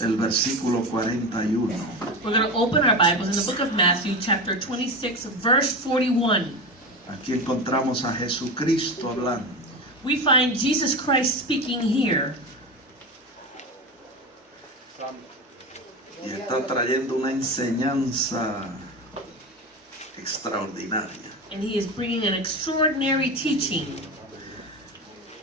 el versículo 41. We're going to open our Bibles in the book of Matthew, chapter 26, verse 41. Aquí encontramos a Jesucristo hablando. We find Jesus Christ speaking here. Y está trayendo una enseñanza extraordinaria. And he is bringing an extraordinary teaching.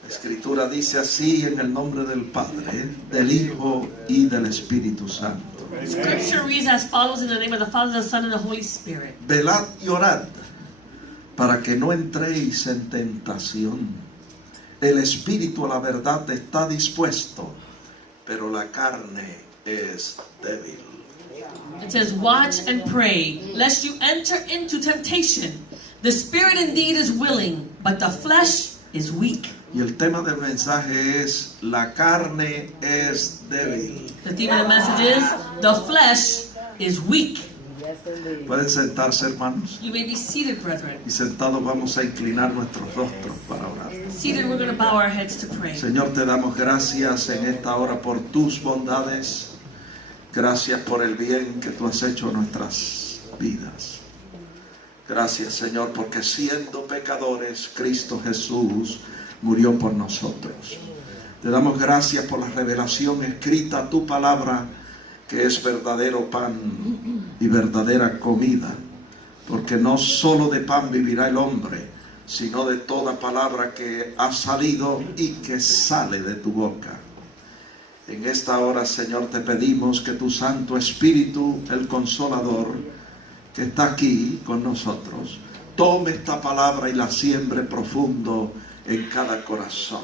La Escritura dice así en el nombre del Padre, del Hijo y del Espíritu Santo. Scripture reads as follows in the name of the Father, the Son, and the Holy Spirit. Velad y orad para que no entréis en tentación. El espíritu a la verdad está dispuesto, pero la carne es débil. It says, watch and pray, lest you enter into temptation. The spirit indeed is willing, but the flesh is weak. Y el tema del mensaje es, la carne es débil. The theme of the message is, the flesh is weak. Pueden sentarse, hermanos. You may be seated, brethren. Y sentados vamos a inclinar nuestros rostros para orar. Seated, we're going to bow our heads to pray. Señor, te damos gracias en esta hora por tus bondades. Gracias por el bien que tú has hecho en nuestras vidas. Gracias, Señor, porque siendo pecadores, Cristo Jesús murió por nosotros. Te damos gracias por la revelación escrita, tu palabra, que es verdadero pan y verdadera comida. Porque no solo de pan vivirá el hombre, sino de toda palabra que ha salido y que sale de tu boca. En esta hora, Señor, te pedimos que tu Santo Espíritu, el Consolador, que está aquí con nosotros, tome esta palabra y la siembre profundo en cada corazón.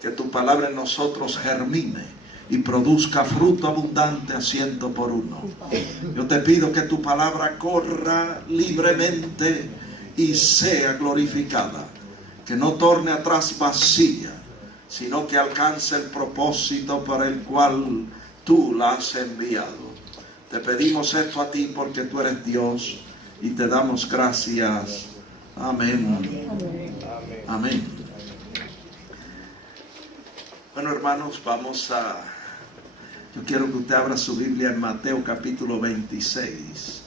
Que tu palabra en nosotros germine y produzca fruto abundante a 100 por 1. Yo te pido que tu palabra corra libremente y sea glorificada. Que no torne atrás vacía, sino que alcance el propósito para el cual tú la has enviado. Te pedimos esto a ti porque tú eres Dios y te damos gracias. Amén. Amén. Bueno, hermanos, yo quiero que usted abra su Biblia en Mateo capítulo 26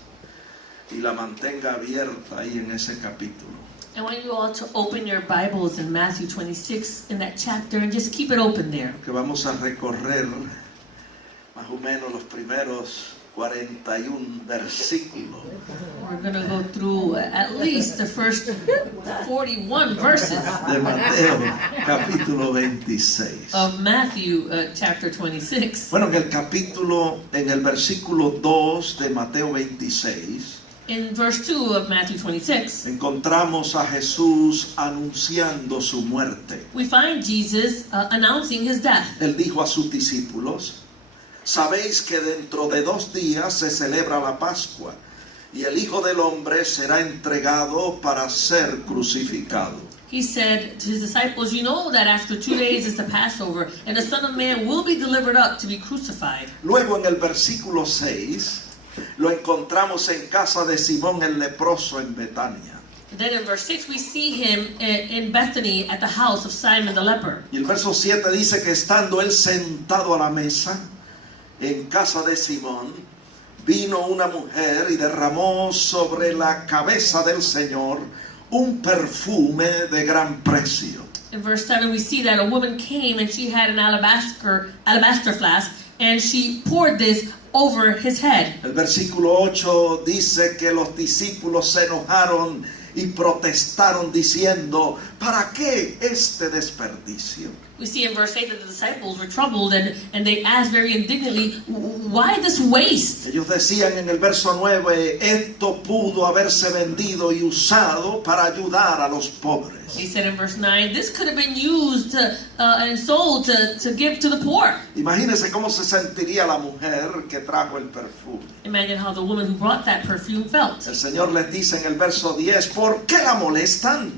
y la mantenga abierta ahí en ese capítulo. I want you all to open your Bibles in Matthew 26 in that chapter and just keep it open there. Que vamos a recorrer más o menos los primeros 41 versículos. We're going to go through at least the first 41 verses De Mateo capítulo 26. of Matthew chapter 26. Bueno, en el versículo 2 de Mateo 26, In verse 2 of Matthew 26, encontramos a Jesús anunciando su muerte. we find Jesus announcing his death. Él dijo a sus discípulos: sabéis que dentro de 2 días se celebra la Pascua y el Hijo del Hombre será entregado para ser crucificado. He said to his disciples, you know that after 2 days is the Passover, and the Son of Man will be delivered up to be crucified. Luego en el versículo 6 lo encontramos en casa de Simón el leproso en Betania. Then in verse 6 we see him in Bethany at the house of Simon the leper. Y el verso 7 dice que estando él sentado a la mesa en casa de Simón, vino una mujer y derramó sobre la cabeza del Señor un perfume de gran precio. In verse 7 we see that a woman came and she had an alabaster flask, and she poured this over his head. El versículo 8 dice que los discípulos se enojaron y protestaron diciendo: ¿para qué este desperdicio? We see in verse 8 that the disciples were troubled and they asked very indignantly, why this waste? Ellos decían en el verso 9: esto pudo haberse vendido y usado para ayudar a los pobres. He said in verse 9, this could have been used and sold to give to the poor. Imagínense cómo se sentiría la mujer que trajo el perfume. Imagine how the woman who brought that perfume felt. El Señor les dice en el verso 10: ¿por qué la molestan?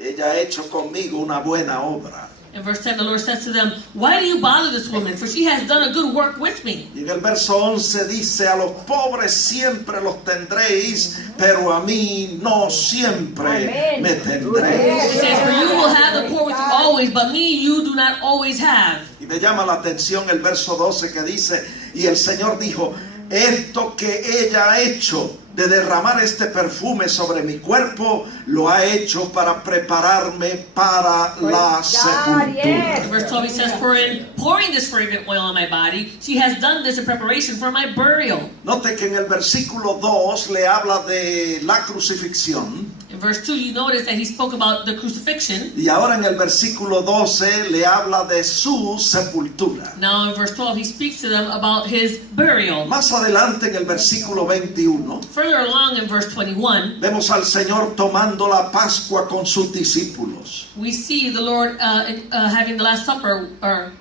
Ella ha hecho conmigo una buena obra. In verse 10, the Lord says to them, why do you bother this woman? For she has done a good work with me. Y en el verso 11 dice: a los pobres siempre los tendréis, pero a mí no siempre me tendréis. It says, for you will have the poor with you always, but me you do not always have. Y me llama la atención el verso 12 que dice, y el Señor dijo, esto que ella ha hecho de derramar este perfume sobre mi cuerpo, lo ha hecho para prepararme para la sepultura. Verse 12 says, for in pouring this fragrant oil on my body, she has done this in preparation for my burial. Note que en el versículo 2 le habla de la crucifixión. In verse 2, you notice that he spoke about the crucifixion. Y ahora en el versículo 12 le habla de su sepultura. Now in verse 12, he speaks to them about his burial. Más adelante en el versículo 21, Further along in verse 21, vemos al Señor tomando la Pascua con sus discípulos. we see the Lord having the Last Supper, or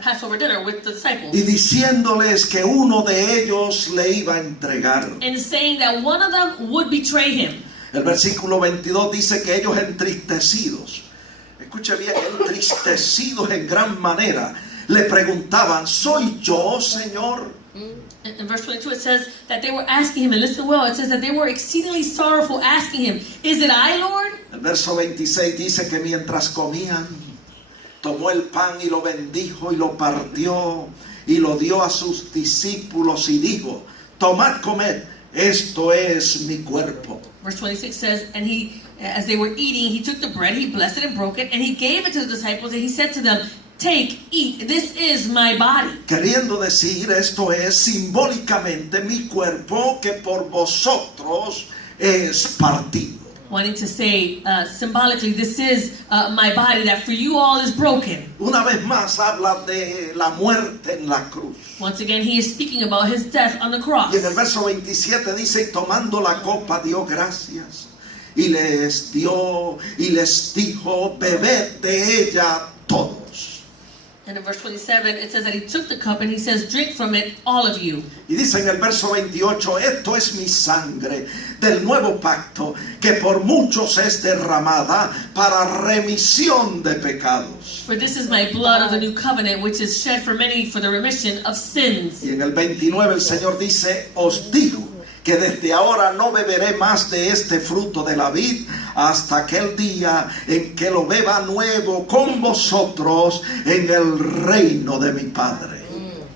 Passover dinner with the disciples. Y diciéndoles que uno de ellos le iba a entregar. And saying that one of them would betray him. El versículo 22 dice que ellos entristecidos, escuche bien, entristecidos en gran manera, le preguntaban, ¿soy yo, Señor? In verse 22 it says that they were asking him, and listen well, it says that they were exceedingly sorrowful, asking him, is it I, Lord? El verso 26 dice que mientras comían, tomó el pan y lo bendijo y lo partió y lo dio a sus discípulos y dijo, tomad, comed, esto es mi cuerpo. Verse 26 says, and he, as they were eating, he took the bread, he blessed it and broke it, and he gave it to the disciples, and he said to them, take, eat, this is my body. Queriendo decir, esto es simbólicamente mi cuerpo que por vosotros es partido. Wanting to say, symbolically, this is my body that for you all is broken. Una vez más habla de la muerte en la cruz. Once again, he is speaking about his death on the cross. Y en el verso 27 dice, y tomando la copa dio gracias y les dio y les dijo, bebed de ella todos. And in verse 27, it says that he took the cup and he says, drink from it, all of you. Y dice en el verso 28, esto es mi sangre del nuevo pacto, que por muchos es derramada para remisión de pecados. For this is my blood of the new covenant, which is shed for many for the remission of sins. Y en el 29 el Señor dice, os digo que desde ahora no beberé más de este fruto de la vid hasta aquel día en que lo beba nuevo con vosotros en el reino de mi Padre.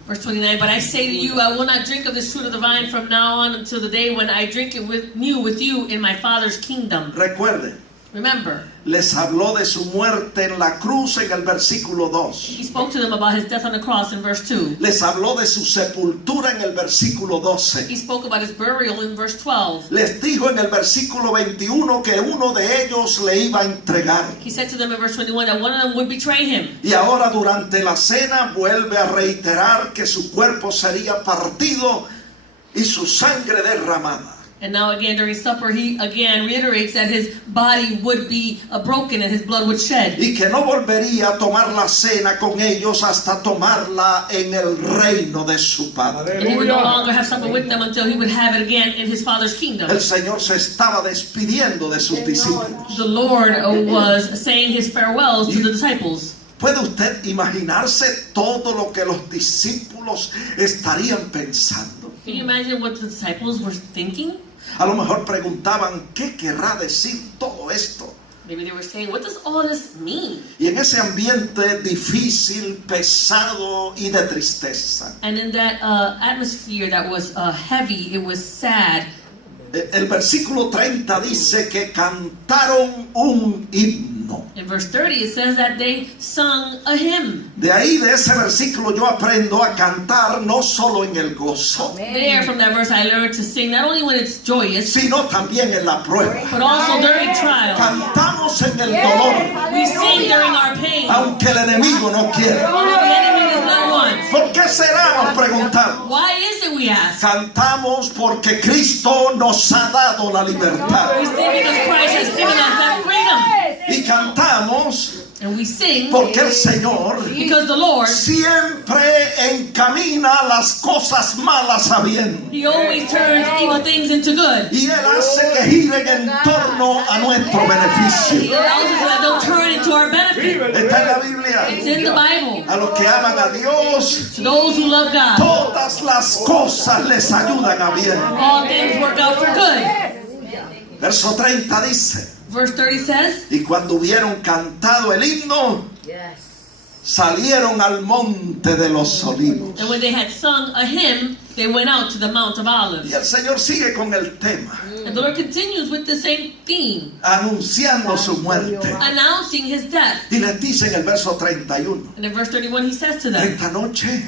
Verse 29, but I say to you, I will not drink of this fruit of the vine from now on until the day when I drink it with you in my Father's kingdom. Recuerden, Remember, les habló de su muerte en la cruz en el versículo 2. he spoke to them about his death on the cross in verse 2. Les habló de su sepultura en el versículo 12. He spoke about his burial in verse 12. Les dijo en el versículo 21 que uno de ellos le iba a entregar. He said to them in verse 21 that one of them would betray him. Y ahora durante la cena vuelve a reiterar que su cuerpo sería partido y su sangre derramada. And now again during supper, he again reiterates that his body would be broken and his blood would shed. Y que no volvería a tomar la cena con ellos hasta tomarla en el reino de su Padre. And he would no longer have supper with them until he would have it again in his Father's kingdom. El Señor se estaba despidiendo de sus discípulos. The Lord was saying his farewells to the disciples. ¿Puede usted imaginarse todo lo que los discípulos estarían pensando? Can you imagine what the disciples were thinking? A lo mejor preguntaban, ¿qué querrá decir todo esto? Maybe they were saying, what does all this mean? Y en ese ambiente difícil, pesado y de tristeza, And in that atmosphere that was heavy, it was sad. el versículo 30 dice que cantaron un himno. In verse 30, it says that they sung a hymn. De ahí, de ese versículo, yo aprendo a cantar no solo en el gozo, There, from that verse, I learned to sing not only when it's joyous, sino también en la prueba. but also during trials. Cantamos en el dolor, We sing during our pain. aunque el enemigo no quiere. Although the enemy does not want. ¿Por qué será? Nos preguntamos. Why is it, we ask? Cantamos porque Cristo nos ha dado la libertad. We sing because Christ has given us that freedom. Y cantamos And we sing porque el Señor because the Lord, siempre encamina las cosas malas a bien. He always turns evil things into good. Y Él hace que giren en torno a nuestro He beneficio. allows us that they'll turn into our benefit. Está en la Biblia. It's in the Bible. A los que aman a Dios, To those who love God, todas las cosas les ayudan a bien. all things work out for good. Verso 30 dice, Verse 30 says, y cuando hubieron cantado el himno, salieron al monte de los olivos. And when they had sung a hymn, they went out to the Mount of Y Olives. el Señor sigue con el tema, And the Lord continues with the same theme, anunciando su muerte. announcing his death. Y les dice en el verso 31, And in verse 31, he says to them, esta noche,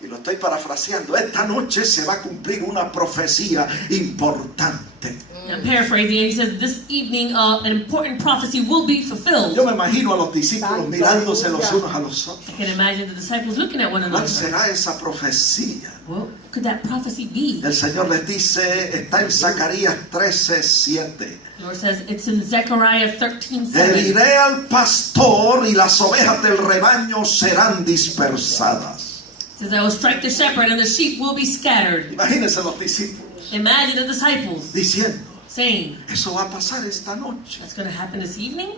y lo estoy parafraseando, esta noche se va a cumplir una profecía importante. I'm paraphrasing, he says, this evening an important prophecy will be fulfilled. Yo me imagino a los discípulos mirándose los unos a los otros. I can imagine the disciples looking at one ¿Cuál another. será esa profecía? What could that prophecy be? El Señor les dice, está en Zacarías 13:7. The Lord says, it's in Zechariah 13:7. Heriré al pastor y las ovejas del rebaño serán dispersadas. It says, I will strike the shepherd and the sheep will be scattered. Imagínense los discípulos Imagine the disciples diciendo, saying, eso va a pasar esta noche. that's going to happen this evening?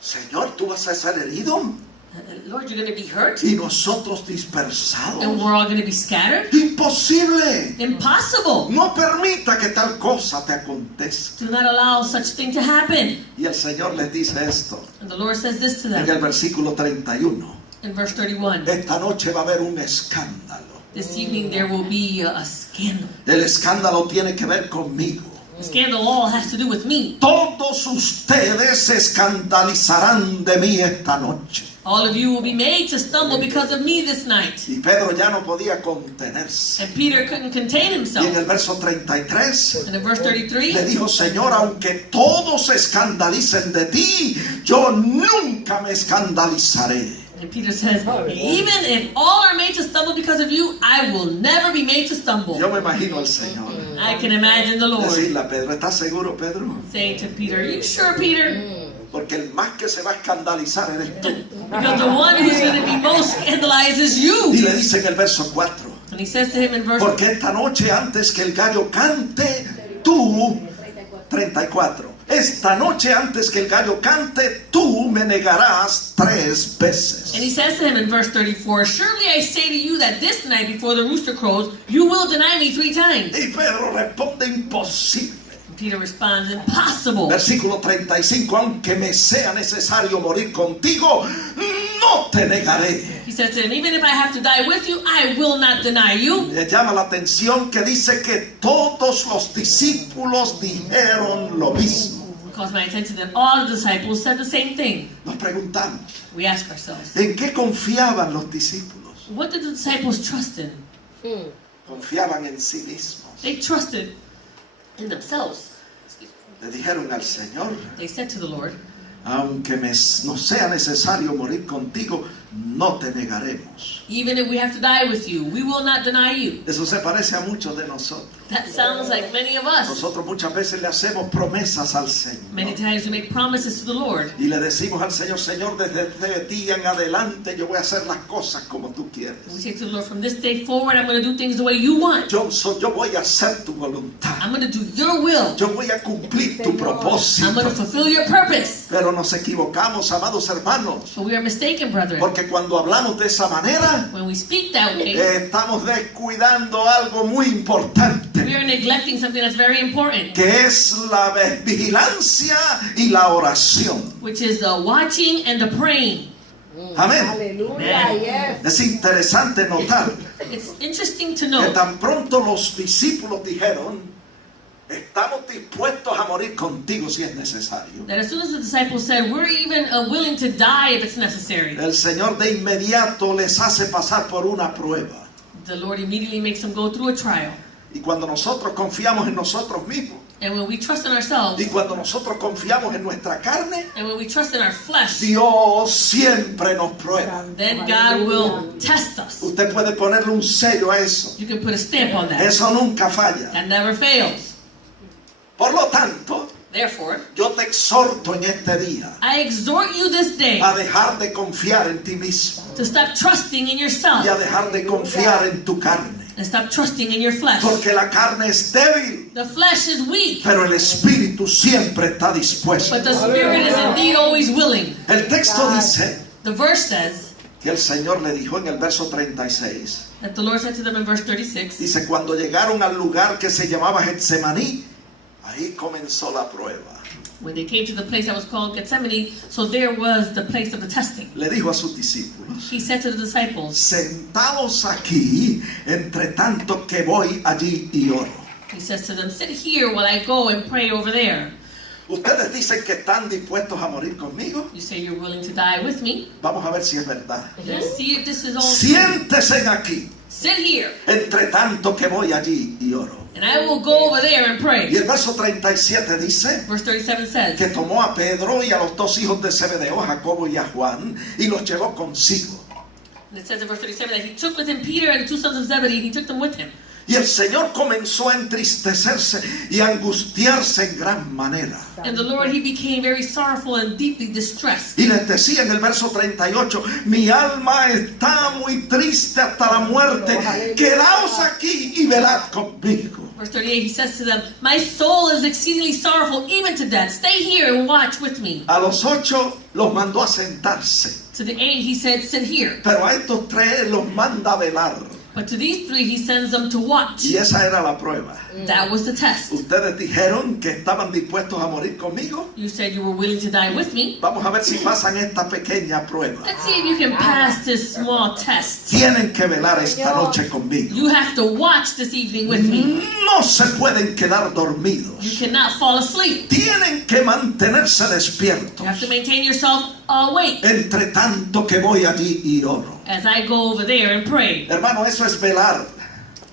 Señor, tú vas a ser herido Lord, you're going to be hurt? y nosotros And dispersados. we're all going to be scattered? Imposible. Impossible. No permita que tal cosa te acontezca. Do not allow such thing to happen. Y el Señor les dice esto And the Lord says this to en them el versículo 31. in verse 31. Esta noche va a haber un escándalo. This evening there will be a scandal. El escándalo tiene que ver conmigo. The scandal all has to do with me. Todos ustedes se escandalizarán de mí esta noche. All of you will be made to stumble because of me this night. Y Pedro ya no podía contenerse. And Peter couldn't contain Y en himself. el verso 33 And in verse le 33, dijo, Señor, aunque todos se escandalicen de ti, yo nunca me escandalizaré. and Peter says, even if all are made to stumble because of you, I will never be made to stumble. Yo me imagino al Señor I can imagine the Lord decirle a Pedro, ¿estás seguro, Pedro? saying to Peter, are you sure, Peter? Porque el más que se va a escandalizar eres tú. Because the one who's going to be most scandalized is Y you. le dice en el verso 4, And he says to him in verse porque esta noche antes que el gallo cante, tú, 34, esta noche antes que el gallo cante, tú me negarás 3 veces. And he says to him in verse 34, surely I say to you that this night before the rooster crows, you will deny me 3 times. Y Pedro responde, imposible. And Peter responds, impossible. Versículo 35, aunque me sea necesario morir contigo, no te negaré. He says to him, even if I have to die with you, I will not deny you. Me llama la atención que dice que todos los discípulos dijeron lo mismo. It calls my attention that all the disciples said the same thing. Nos preguntamos, We ask ourselves, ¿en qué confiaban los discípulos? what did the disciples trust in? Confiaban en sí mismos. They trusted in themselves. Le dijeron al Señor, They said to the Lord, aunque no sea necesario morir contigo, no te negaremos. even if we have to die with you, we will not deny you. Eso se parece a muchos de nosotros. That sounds like many of us. Nosotros muchas veces le hacemos promesas al Many Señor. times we make promises to the Lord. Y le decimos al Señor, Señor, desde ti en adelante yo voy a hacer las cosas como tú quieres. We say to the Lord, from this day forward, I'm going to do things the way you want. Yo voy a hacer tu voluntad. I'm going to do your will. Yo voy a cumplir tu I'm propósito. going to fulfill your purpose. Pero nos equivocamos, amados hermanos. But we are mistaken, brethren. Porque cuando hablamos de esa manera, When we speak that way, estamos descuidando algo muy importante, we are neglecting something that's very important, que es la vigilancia y la oración. which is the watching and the praying. Amén. Aleluya, yes. Es interesante notar It's interesting to que know tan pronto los discípulos dijeron, estamos dispuestos a morir contigo si es necesario. that as soon as the disciples said, we're even willing to die if it's necessary, El Señor de inmediato les hace pasar por una prueba. the Lord immediately makes them go through a trial. Y cuando nosotros confiamos en nosotros mismos, And when we trust in ourselves, y cuando nosotros confiamos en nuestra carne, and when we trust in our flesh, Dios siempre nos prueba. then God will test us. Usted puede ponerle un sello a eso. You can put a stamp on that. Eso nunca falla. That never fails. Por lo tanto, Therefore, yo te exhorto en este día I exhort you this day a dejar de confiar en ti mismo to stop trusting in yourself y a dejar de confiar en tu carne. and stop trusting in your flesh. Porque la carne es débil, The flesh is weak, pero el espíritu siempre está dispuesto. but the spirit is indeed always willing. El texto dice The verse says que el Señor le dijo en el verso 36, that the Lord said to them in verse 36, dice, cuando llegaron al lugar que se llamaba Getsemaní, ahí comenzó la prueba. When they came to the place that was called Gethsemane, so there was the place of the testing. le dijo a sus discípulos: He said to the disciples, sentados aquí, entre tanto que voy allí y oro. he says to them, sit here while I go and pray over there. Ustedes dicen que están dispuestos a morir conmigo. You say you're willing to die with me. Vamos a ver si es verdad. Let's see if this is all true. Siéntese aquí, Sit here, entre tanto que voy allí y oro. and I will go over there and Y pray. el verso 37 dice Verse 37 says, que tomó a Pedro y a los dos hijos de Zebedeo, a Jacobo y a Juan, y los llevó consigo. and it says in verse 37 that he took with him Peter and the two sons of Zebedee, he took them with him. Y el Señor comenzó a entristecerse y a angustiarse en gran manera. And the Lord, he became very sorrowful and deeply distressed. Y les decía en el verso 38, mi alma está muy triste hasta la muerte, quedaos aquí y velad conmigo. Verse 38, he says to them, my soul is exceedingly sorrowful, even to death. Stay here and watch with me. A los 8 los mandó a sentarse, To the 8, he said, sit here. pero a estos 3 los manda a velar. But to these 3, he sends them to watch. Y esa era la prueba. That was the test. Ustedes dijeron que estaban dispuestos a morir conmigo. You said you were willing to die with me. Vamos a ver si pasan esta pequeña prueba. Let's see if you can pass this small test. Tienen que velar esta noche conmigo. You have to watch this evening with me. No se pueden quedar You dormidos. cannot fall asleep. Tienen que mantenerse despiertos. You have to maintain yourself awake Entre tanto que voy allí y oro. as I go over there and pray. Hermano, eso es velar.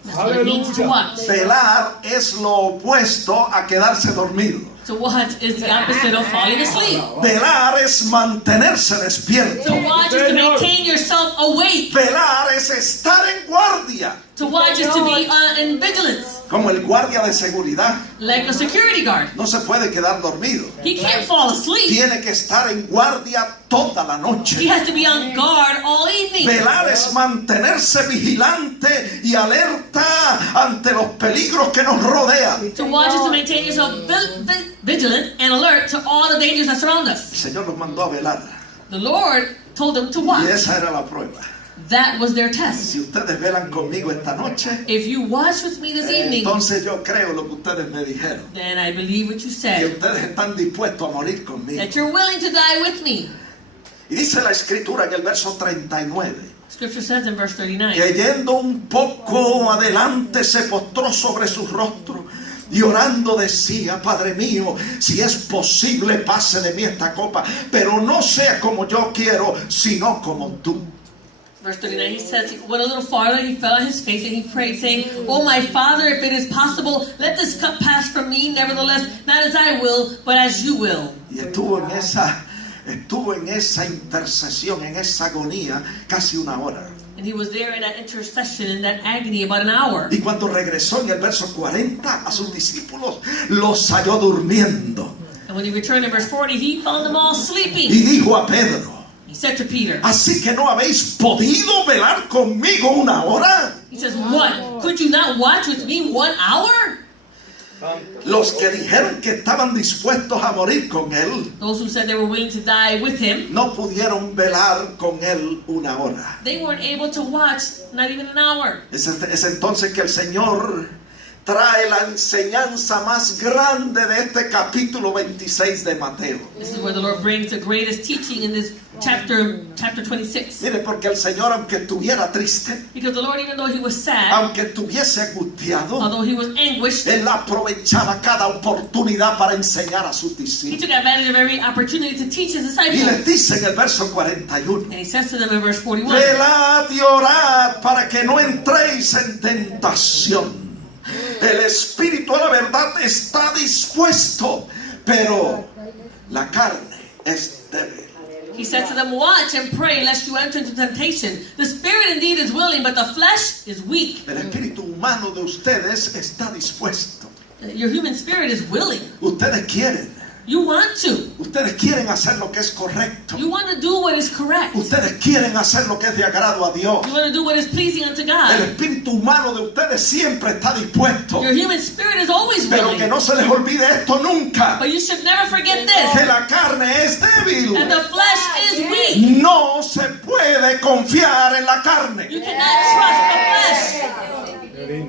That's what it means to watch. Velar es lo opuesto a quedarse dormido. To watch is the opposite of falling asleep. Velar es mantenerse To despierto. watch is to maintain yourself awake. Velar es estar en guardia. To watch is to be in vigilance, Como el guardia de seguridad. like a security guard. No se puede quedar dormido. He can't fall asleep. Tiene que estar en guardia toda la He noche. has to be on guard all evening. Velar es mantenerse vigilante y alerta ante los peligros que nos rodean. To watch is to maintain yourself vigilant and alert to all the dangers that surround El us. Señor los mandó a velar. The Lord told them to Y watch. esa era la prueba. That was their test. Si ustedes velan conmigo esta noche, If you watch with me this evening, entonces yo creo lo que ustedes me dijeron. then I believe what you Que said, ustedes están dispuestos a morir conmigo. that you're willing to die with me. Y dice la escritura en el verso 39. Scripture says in verse 39, Que yendo un poco adelante se postró sobre su rostro y orando decía: Padre mío, si es posible pase de mí esta copa, pero no sea como yo quiero, sino como tú. verse 39, he says, he went a little farther, he fell on his face and he prayed, saying, Oh my Father, if it is possible, let this cup pass from me, nevertheless, not as I will, but as you will. Y estuvo en esa intercesión, en esa agonía, casi una hora. And he was there in that intercession, in that agony, about an hour. Y cuando regresó en el verso 40 a sus discípulos, los halló durmiendo. And when he returned in verse 40, he found them all Y sleeping. dijo a Pedro: He said to Peter, ¿así que no habéis podido velar conmigo una hora? he says, what? Could you not watch with me 1 hour? Los que dijeron que estaban dispuestos a morir con él, Those who said they were willing to die with him, no pudieron velar con él una hora. they weren't able to watch not even an hour. Es entonces que el Señor trae la enseñanza más grande de este capítulo 26 de Mateo. This is where the Lord brings the greatest teaching in this chapter 26. Mire, porque el Señor, aunque estuviera triste, Because the Lord, even though he was sad, aunque estuviese angustiado, although he was anguished, Él aprovechaba cada oportunidad para enseñar a sus he discípulos. took advantage of every opportunity to teach his Y disciples. les dice en el verso 41: And he says to them in verse 41, velad y orad para que no entréis en tentación. El espíritu a la verdad está dispuesto, pero la carne es débil. he said to them, watch and pray lest you enter into temptation. The spirit indeed is willing, but the flesh is weak. El espíritu humano de ustedes está dispuesto. Your human spirit is willing. Ustedes quieren. You want to. Ustedes quieren hacer lo que es correcto. You want to do what is correct. Ustedes quieren hacer lo que es de agrado a Dios. You want to do what is pleasing unto El God. espíritu humano de ustedes siempre está dispuesto. Your human spirit is always Pero que willing. no se les olvide esto nunca. But you should never forget Que this. la carne es débil. And the flesh is weak. No se puede confiar en la carne. You cannot trust the flesh.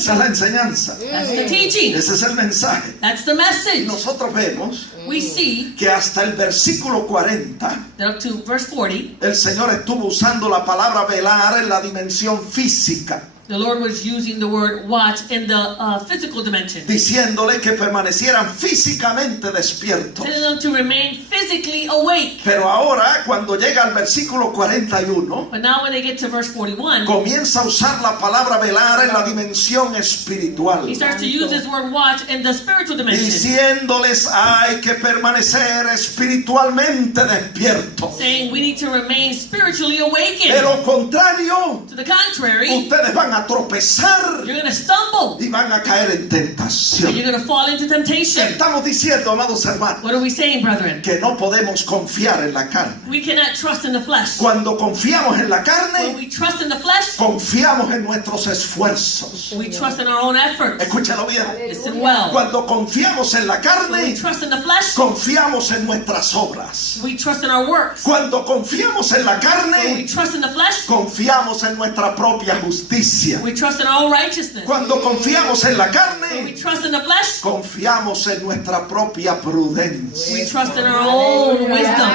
Esa es la enseñanza. That's the teaching. Ese es el mensaje. That's the Y message. nosotros vemos We see que hasta el versículo 40 that up to verse 40, el Señor estuvo usando la palabra velar en la dimensión física, the Lord was using the word watch in the physical dimension, diciéndole que permanecieran físicamente despiertos. telling them to remain physically awake. Pero ahora, cuando llega al versículo 41, But now when they get to verse 41, comienza a usar la palabra velar en la dimensión espiritual, he starts to use this word watch in the spiritual dimension, diciéndoles hay que permanecer espiritualmente despiertos. saying we need to remain spiritually De awakened. lo contrario, To the contrary, ustedes van a tropezar you're going to stumble y van a caer en and tentación. you're going to fall into temptation. Estamos diciendo, amados hermanos, What are we saying, brethren? que no podemos confiar en la carne. We cannot trust in the flesh. Cuando confiamos en la When carne, we trust in the flesh, confiamos en nuestros esfuerzos. we trust in our own efforts. Escúchalo bien. Listen well. Cuando confiamos en la When we carne, trust in the flesh, confiamos en nuestras obras. we trust in our works. Cuando confiamos en la When we carne, trust in the flesh, confiamos en nuestra propia justicia. we trust in our own righteousness. Cuando confiamos en la When we carne, trust in the flesh, confiamos en nuestra propia prudencia. we trust in our own wisdom.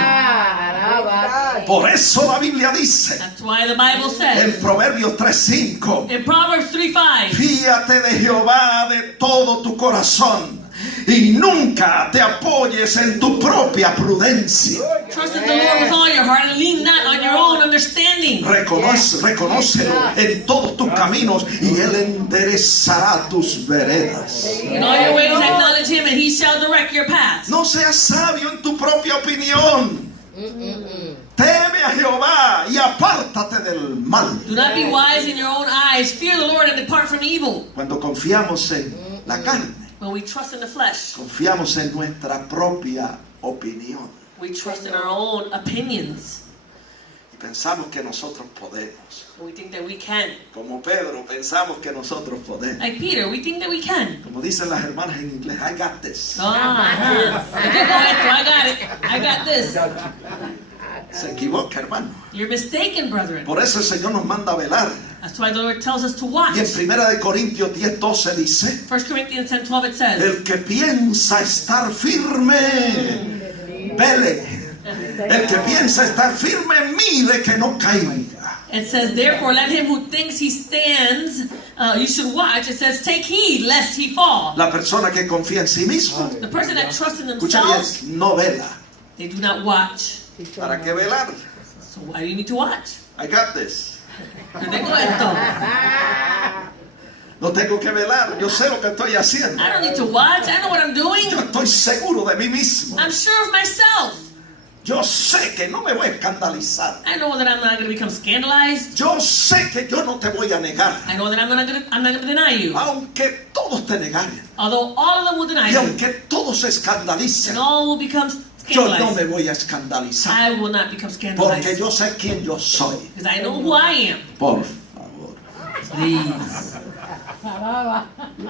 Por eso la Biblia dice That's why the Bible en says Proverbios 3:5, in Proverbs 3:5, fíate de Jehová de todo tu corazón y nunca te apoyes en tu propia prudencia. trust in the Lord with all your heart and lean not on your own understanding. Reconócelo en todos tus caminos y Él enderezará tus veredas. In all your ways acknowledge him and he shall direct your paths. No seas sabio en tu propia opinión. Teme a Jehová y apártate del mal. Do not be wise in your own eyes. Fear the Lord and depart from evil. Cuando confiamos en la carne, When we trust in the flesh, confiamos en nuestra propia opinión we trust in our own opinions. y pensamos que nosotros podemos. We think that we can. Como Pedro, pensamos que nosotros podemos. Like Peter, we think that we can. Como dicen las hermanas en inglés, I got this. I got it. I got this. Se equivoca, hermano. You're mistaken, brethren. Por eso el Señor nos manda a velar. That's why the Lord tells us to watch. Y en 1 de Corintios 10:12 dice, 1 Corinthians 10:12 it says, el que piensa estar firme, vele. El que piensa estar firme, mire que no caiga. it says, therefore let him who thinks he stands, you should watch. It says, take heed lest he fall. La persona que confía en sí mismo, The person that trusts in escucha themselves, bien, no vela. they do not watch. ¿Para qué velar? So why do you need to watch? I got this. Yo tengo esto. No tengo que velar. Yo sé lo que estoy haciendo. I don't need to watch. I know what I'm doing. Yo estoy seguro de mí mismo. I'm sure of myself. Yo sé que no me voy a escandalizar. I know that I'm not going to become scandalized. Yo sé que yo no te voy a negar. I know that I'm not going to deny you. Aunque todos te negaren. Although all of them will deny Y you. aunque todos se escandalicen. And all will become Yo no scandalized. me voy a escandalizar. I will not become Porque scandalized. yo sé quién yo soy. Because I know who I am. Por favor. Please.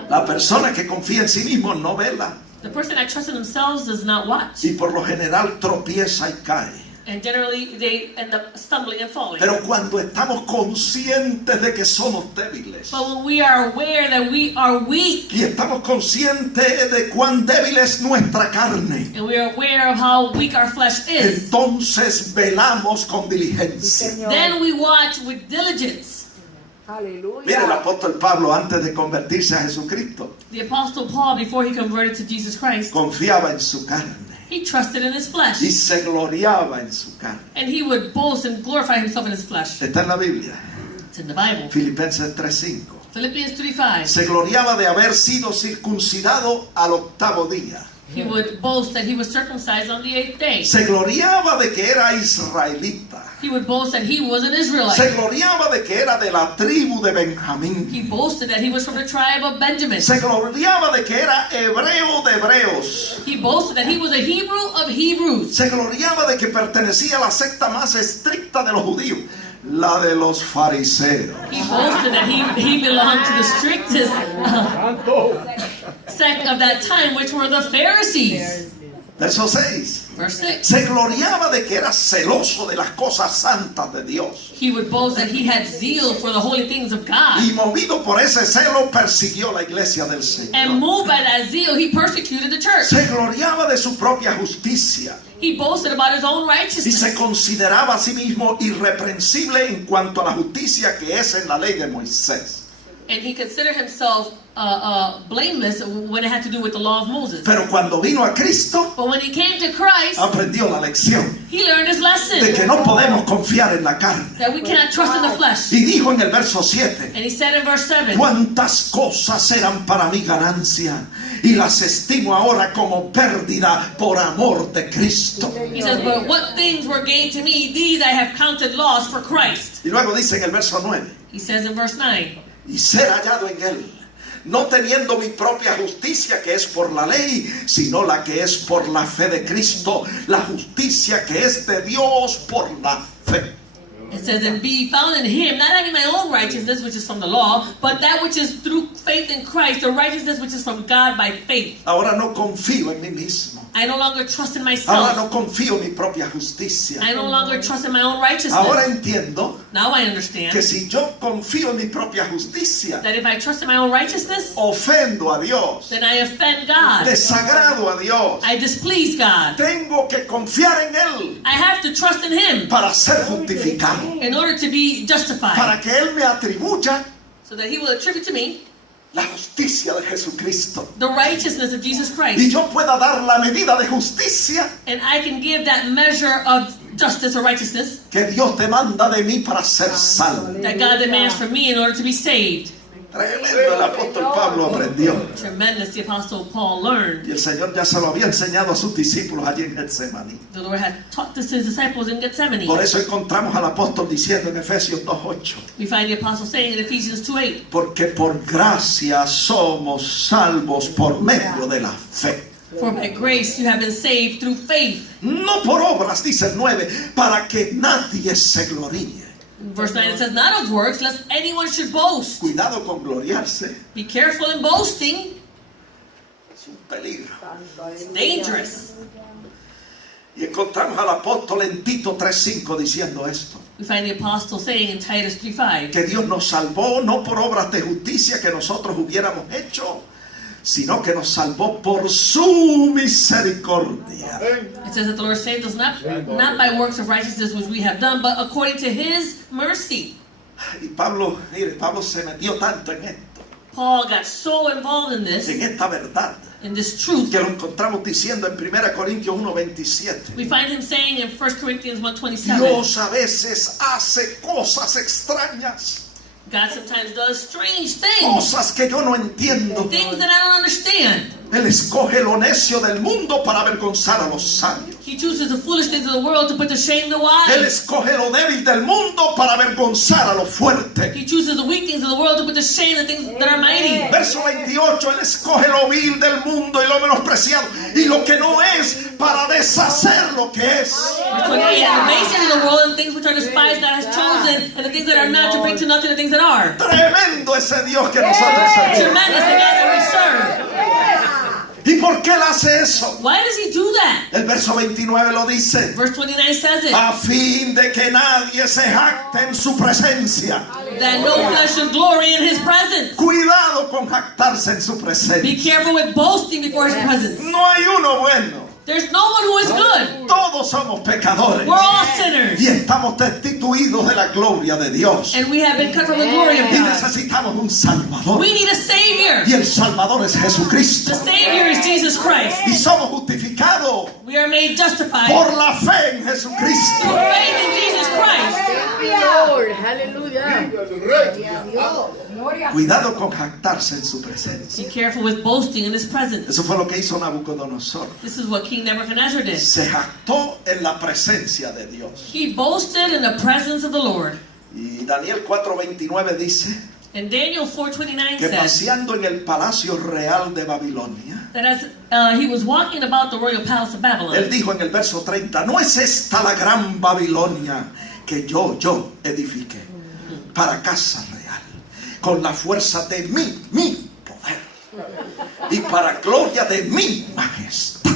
La persona que confía en sí mismo no vela. The person that trusts in themselves does not watch. Y por lo general tropieza y cae. And generally they end up stumbling and falling. Pero cuando estamos conscientes de que somos débiles. But when we are aware that we are weak, Y estamos conscientes de cuán débil es nuestra carne. and we are aware of how weak our flesh is, Entonces velamos con diligencia. then we watch with diligence. Mira el apóstol Pablo antes de convertirse a Jesucristo. The Apostle Paul, before he converted to Jesus Christ, Confiaba en su carne. he trusted in his flesh. Y se gloriaba en su carne. And he would boast and glorify himself in his flesh. Está en la Biblia. It's in the Bible. Filipenses 3:5. Philippians 3:5. Se gloriaba de haber sido circuncidado al 8º día. He would boast that he was circumcised on the 8th day. Se gloriaba de que era israelita. He would boast that he was an Se Israelite. gloriaba de que era de la tribu de Benjamín. He boasted that he was from the tribe of Benjamin. Se gloriaba de que era hebreo de hebreos. He boasted that he was a Hebrew of Hebrews. Se gloriaba de que pertenecía a la secta más estricta de los judíos, la de los fariseos. He boasted that he belonged to the strictest sect of that time, which were the Pharisees. Verso 6. Verse 6. Se gloriaba de que era celoso de las cosas santas de Dios. He would boast that he had zeal for the holy things of God. Y movido por ese celo, persiguió la iglesia del And Señor. moved by that zeal, he persecuted the church. Se gloriaba de su propia justicia. He boasted about his own Y righteousness. se consideraba a sí mismo irreprensible en cuanto a la justicia que es en la ley de Moisés. And he considered himself blameless when it had to do with the law of Moses. Pero cuando vino a Cristo, But when he came to Christ, aprendió la lección he learned his de lesson que no podemos confiar en la carne. that we cannot trust in the flesh. Y dijo en el verso 7, And he said in verse 7, cuántas cosas eran para mí ganancia y las estimo ahora como pérdida por amor de Cristo. he says, but what things were gained to me, these I have counted loss for Christ. Y luego dice en el verso 9, He says in verse 9, y ser hallado en él, no teniendo mi propia justicia que es por la ley, sino la que es por la fe de Cristo, la justicia que es de Dios por la fe. it says, and be found in him, not having my own righteousness, which is from the law, but that which is through faith in Christ, the righteousness which is from God by faith. Ahora no confío en mí mismo. I no longer trust in Ahora myself. no confío en mi propia justicia. I no longer trust in my own Ahora righteousness. entiendo Now I que understand si yo confío en mi propia justicia, that if I trust in my own righteousness, ofendo a Dios, then I offend God. desagrado a Dios. I displease God. Tengo que confiar en Él I have to trust in him para ser justificado, in order to be justified, para que Él me atribuya so that he will attribute to me la justicia de Jesucristo. the righteousness of Jesus Y Christ. yo pueda dar la medida de justicia And I can give that measure of justice or righteousness que Dios demanda de mí para ser salvo. that God demands from me in order to be saved. Tremendo, el apóstol Pablo aprendió. Tremendous, the Apostle Paul learned. Y el Señor ya se lo había enseñado a sus discípulos allí en Getsemaní. The Lord had taught this to his disciples in Gethsemane. Por eso encontramos al apóstol diciendo en Efesios 2:8, We find the Apostle saying in Ephesians 2:8, porque por gracia somos salvos por medio de la fe. for by grace you have been saved through faith. No por obras, dice el 9, para que nadie se gloríe. In verse 9 it says, not of works, lest anyone should boast. Cuidado con gloriarse, Be careful in boasting. es un peligro. It's dangerous. Y encontramos al apóstol en Tito 3:5 diciendo esto, We find the Apostle saying in Titus 3:5, que Dios nos salvó no por obras de justicia que nosotros hubiéramos hecho, sino que nos salvó por su misericordia. it says that the Lord saved us not by works of righteousness which we have done, but according to his mercy. Y Pablo, mire, Pablo se metió tanto en esto, Paul got so involved in this, en esta verdad, in this truth, que lo encontramos diciendo en 1 Corintios 1:27. we find him saying in 1 Corinthians 1:27, Dios a veces hace cosas extrañas, God sometimes does strange things, cosas que yo no entiendo. things that I don't understand. Él escoge lo necio del mundo para avergonzar a los sabios. He chooses the foolish things of the world to put to shame the Él wise. escoge lo débil del mundo para avergonzar a lo fuerte. He chooses the weak things of the world to put to shame the things that are mighty. Verso 28, Él escoge lo vil del mundo y lo menospreciado y lo que no es para deshacer lo que es. Verse 28, and the base things of the world and things which are despised God has chosen, and the things that are not to bring to nothing the things that are. Tremendo ese Dios que nosotros servimos. Tremendous the God that we serve. ¿Y por qué Él hace eso? Why does he do that? El verso 29 lo dice. Verse 29 says it, A fin de que nadie se jacte en su presencia. that no flesh should glory in his presence. Cuidado con jactarse en su Be presencia. careful with boasting before his presence. No hay uno bueno. There's no one who is good. Todos somos pecadores. We're all sinners. Y estamos destituidos de la gloria de Dios. And we have been cut from the glory of Y God. necesitamos un Salvador. We need a Savior. Y el Salvador es Jesucristo. The Savior is Jesus Christ. Y somos justificados We are made justified por la fe en Jesucristo. through faith in Jesus Christ. Lord, aleluya. Cuidado con jactarse en su presencia. Be careful with boasting in his presence. Eso fue lo que hizo Nabucodonosor. This is what King Nebuchadnezzar did. Se jactó en la presencia de Dios. He boasted in the presence of the Lord. Y Daniel 4:29 dice And Daniel 4:29 que says paseando en el palacio real de Babilonia, that as he was walking about the royal palace of Babylon, él dijo en el verso 30, no es esta la gran Babilonia que yo edifiqué para casa real, con la fuerza de mi poder y para gloria de mi majestad.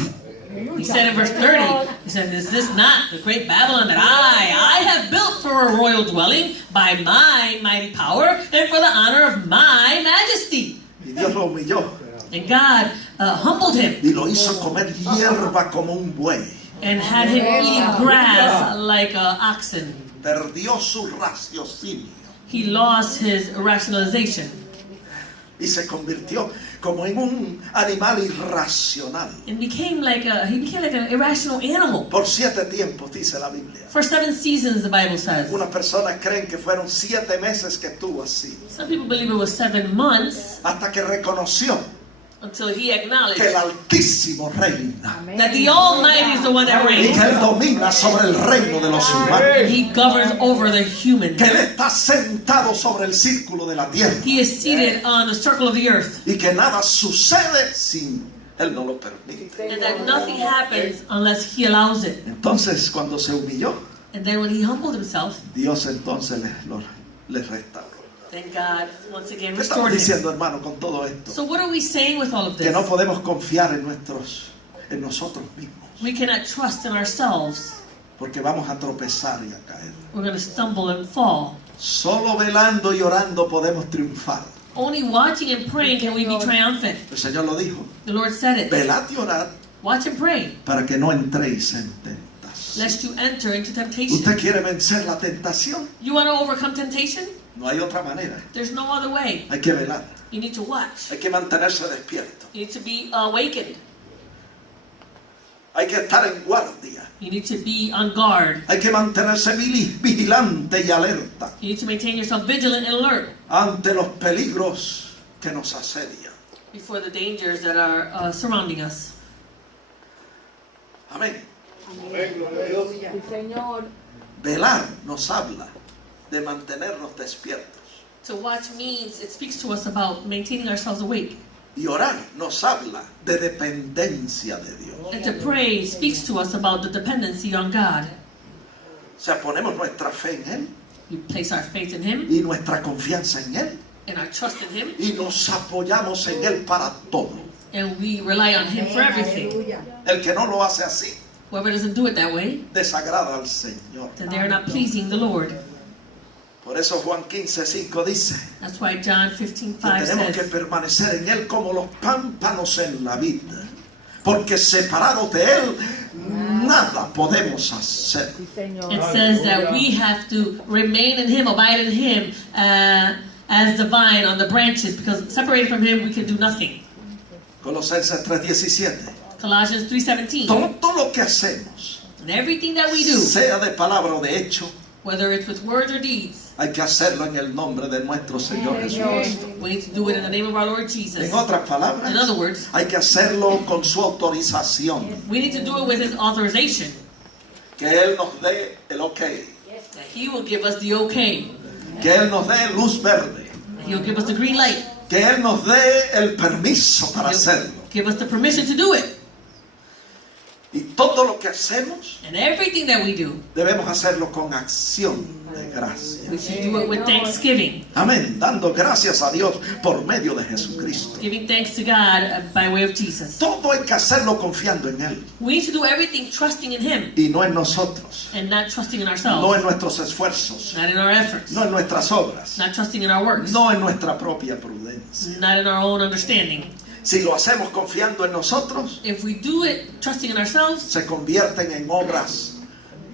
He said in verse 30, he said, is this not the great Babylon that I have built for a royal dwelling by my mighty power and for the honor of my majesty? Y Dios lo humilló And God humbled him y lo hizo comer hierba como un buey. and had him eating grass like oxen. Perdió su raciocinio He lost his rationalization y se convirtió como en un animal irracional. and became like an irrational animal. Por 7 tiempos, dice la Biblia. For 7 seasons, the Bible says. Unas personas creen que fueron 7 meses que estuvo así. Some people believe it was 7 months Hasta que reconoció until he acknowledged que el Altísimo reina. that the Almighty is the one that Y reigns. que Él domina sobre el reino de los humanos. And he governs over the human. Que Él está sentado sobre el círculo de la tierra. He is seated on the circle of the earth. Y que nada sucede sin Él no lo permite. And that nothing happens unless he allows it. Entonces, cuando se humilló, And then when he humbled himself, Dios entonces le restauró. then God once again ¿Qué estamos restored him. diciendo, hermano, con todo esto? So what are we saying with all of Que this? no podemos confiar en nosotros mismos. We cannot trust in ourselves. Porque vamos a tropezar y a caer. We're going to stumble and fall. Solo velando y orando podemos triunfar. Only watching and praying can we be triumphant. El Señor lo dijo. The Lord said it. Velad y orad Watch and pray, para que no entréis en tentación. lest you enter into temptation. ¿Usted quiere vencer la tentación? You want to overcome temptation? No hay otra manera. There's no other way. Hay que velar. You need to watch. Hay que mantenerse despierto. You need to be awakened. Hay que estar en guardia. You need to be on guard. Hay que mantenerse vigilante y alerta You need to maintain yourself vigilant and alert ante los peligros que nos asedian. before the dangers that are surrounding us. Amén. Sí, Señor. Velar nos habla de mantenernos despiertos. To watch means it speaks to us about maintaining ourselves awake. Y orar nos habla de dependencia de Dios. And to pray speaks to us about the dependency on God. O sea, ponemos nuestra fe en Él We place our faith in Him y nuestra confianza en Él and our trust in Him, y nos apoyamos en Él para todo. and we rely on Him for everything. Aleluya. El que no lo hace así Whoever doesn't do it that way, desagrada al Señor. then they are not pleasing the Lord. Por eso Juan 15:5 dice That's why John que 15:5 tenemos que says, permanecer en Él como los pámpanos en la vida. Porque separados de Él, nada podemos hacer. Sí, Señor. it says that we have to remain in Him, abide in Him, as the vine on the branches, because separated from Him we can do nothing. Colosenses 3:17. Colossians 3:17. Todo lo que hacemos, And everything that we do, sea de palabra o de hecho, whether it's with words or deeds, hay que hacerlo en el nombre de nuestro Señor Jesucristo. we need to do it in the name of our Lord Jesus. En otras palabras, In other words, hay que hacerlo con su autorización. we need to do it with His authorization. Que Él nos dé el ok. That He will give us the okay. Que Él nos dé luz verde. That He'll give us the green light. Que Él nos dé el permiso para hacerlo. Give us the permission to do it. Y todo lo que hacemos, And everything that we do, debemos hacerlo con acción de gracia. we should do it with thanksgiving. Amén. Dando gracias a Dios por medio de Jesucristo. Giving thanks to God by way of Jesus. Todo hay que hacerlo confiando en Él. We need to do everything trusting in Him Y no en nosotros. and not trusting in No ourselves. en nuestros esfuerzos. Not in our efforts. No en nuestras obras. Not trusting in our works. No en nuestra propia prudencia. Not in our own understanding. Si lo hacemos confiando en nosotros, If we do it trusting in ourselves, se convierten en obras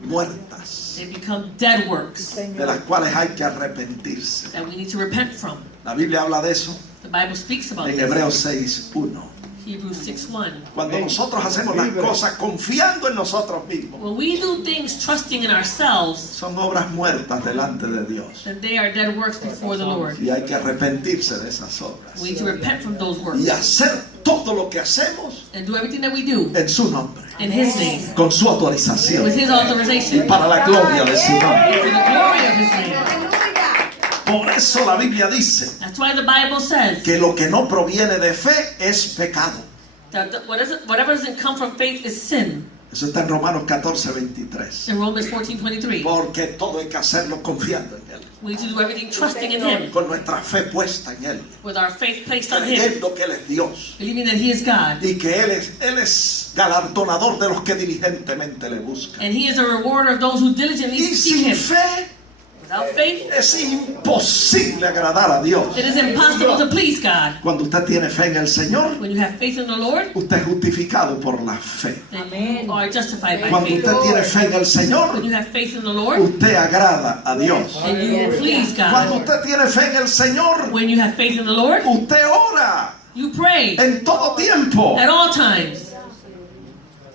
muertas, they become dead works de las cuales hay que arrepentirse. that we need to repent from. La Biblia habla de eso The Bible speaks about en this. Hebreos 6:1. Hebrews 6:1. Cuando nosotros hacemos las cosas confiando en nosotros mismos, When we do things trusting in ourselves, son obras muertas delante de Dios. then they are dead works before the Lord. Y hay que arrepentirse de esas obras. We need to repent from those Y works hacer todo lo que hacemos and do everything that we do en su nombre, in His name, con su autorización with His y authorization, para la gloria de su nombre. for the glory of His name. Por eso la Biblia dice That's why the Bible says que lo que no proviene de fe es pecado. that whatever doesn't come from faith is sin. Eso está en Romanos 14:23. In Romans 14:23. Porque todo hay que hacerlo confiando en Él. We need to do everything trusting in Him, con nuestra fe puesta en Él, with our faith placed on Him, creyendo que Él es Dios believing that He is God. y que Él es galardonador de los que diligentemente le buscan. And He is a rewarder of those who diligently Y seek sin Him. fe Without faith, es imposible agradar a Dios. it is impossible to please God. Cuando usted tiene fe en el Señor, When you have faith in the Lord, usted es justificado por la fe. then you are justified by Cuando faith. usted tiene fe en el When Señor, you have faith in the Lord, usted agrada a Dios. then you please Cuando God. usted tiene fe en el Señor, When you have faith in the Lord, usted ora you pray en todo tiempo. at all times.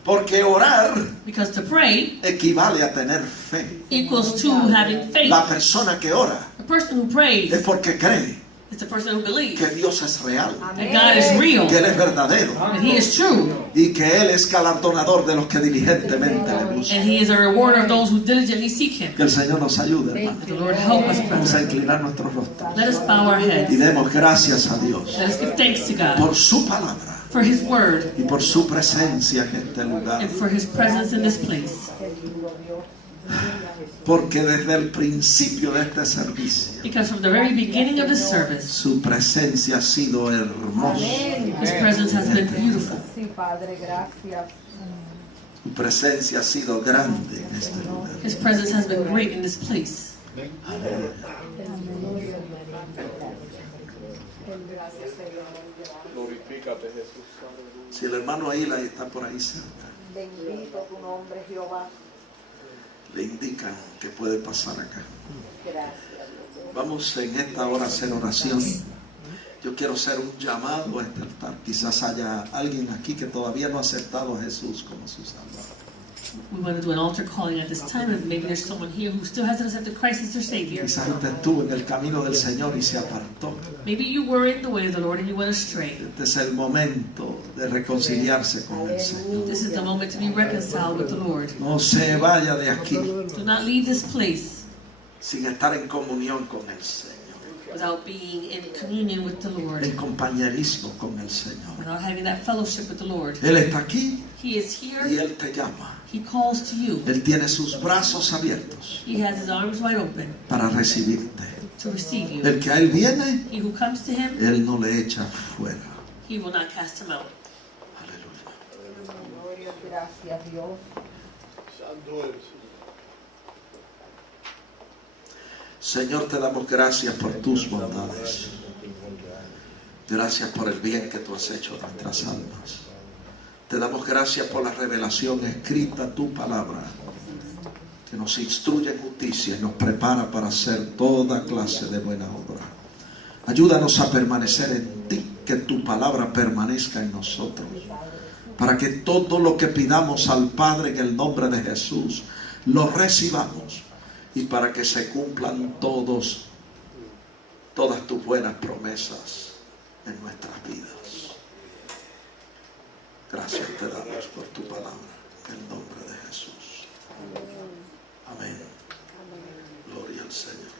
Porque orar Because to pray equivale a tener fe. equals to having faith. La persona que ora The person who prays es porque cree is the person who believes que Dios es real, that God is real, que Él es verdadero and He is true, y que Él es galardonador de los que diligentemente le buscan. and He is a rewarder of those who diligently seek Him. Que el Señor nos ayude, hermano. That the Lord help us, Vamos a brethren. inclinar nuestros rostros Let us bow our y heads. demos gracias a Dios Let us give thanks to God por su palabra for His word y por su presencia en este lugar. and for His presence in this place. Porque desde el principio de este servicio, Because from the very beginning of this service, su presencia ha sido hermosa. His presence has been beautiful. Sí, Padre, gracias. Su presencia ha sido grande en este lugar. His presence has been great in this place. Si el hermano Eli está por ahí cerca, Bendito tu nombre, Jehová. le indican que puede pasar acá. Gracias. Vamos en esta hora a hacer oración. Yo quiero hacer un llamado a este altar. Quizás haya alguien aquí que todavía no ha aceptado a Jesús como su Salvador. We want to do an altar calling at this time, and maybe there's someone here who still hasn't accepted Christ as their Savior. Quizás usted estuvo en el camino del Señor y se apartó. Maybe you were in the way of the Lord and you went astray. Este es el momento de reconciliarse con el Señor. This is the moment to be reconciled with the Lord. No se vaya de aquí Do not leave this place sin estar en comunión con el Señor, without being in communion with the Lord, en compañerismo con el Señor. without having that fellowship with the Lord. Él está aquí He is here. y Él te llama. He calls to you. Él tiene sus brazos abiertos He has His arms wide open para recibirte. to receive you. El que a Él viene, He who comes to Him, Él no le echa fuera. He will not cast him out. Aleluya. Gloria, gracias, Dios. Señor, te damos gracias por tus bondades. Gracias por el bien que tú has hecho a nuestras almas. Te damos gracias por la revelación escrita, tu palabra, que nos instruye en justicia y nos prepara para hacer toda clase de buena obra. Ayúdanos a permanecer en ti, que tu palabra permanezca en nosotros, para que todo lo que pidamos al Padre en el nombre de Jesús, lo recibamos, y para que se cumplan todas tus buenas promesas en nuestras vidas. Gracias te damos por tu palabra, en el nombre de Jesús. Amén. Gloria al Señor.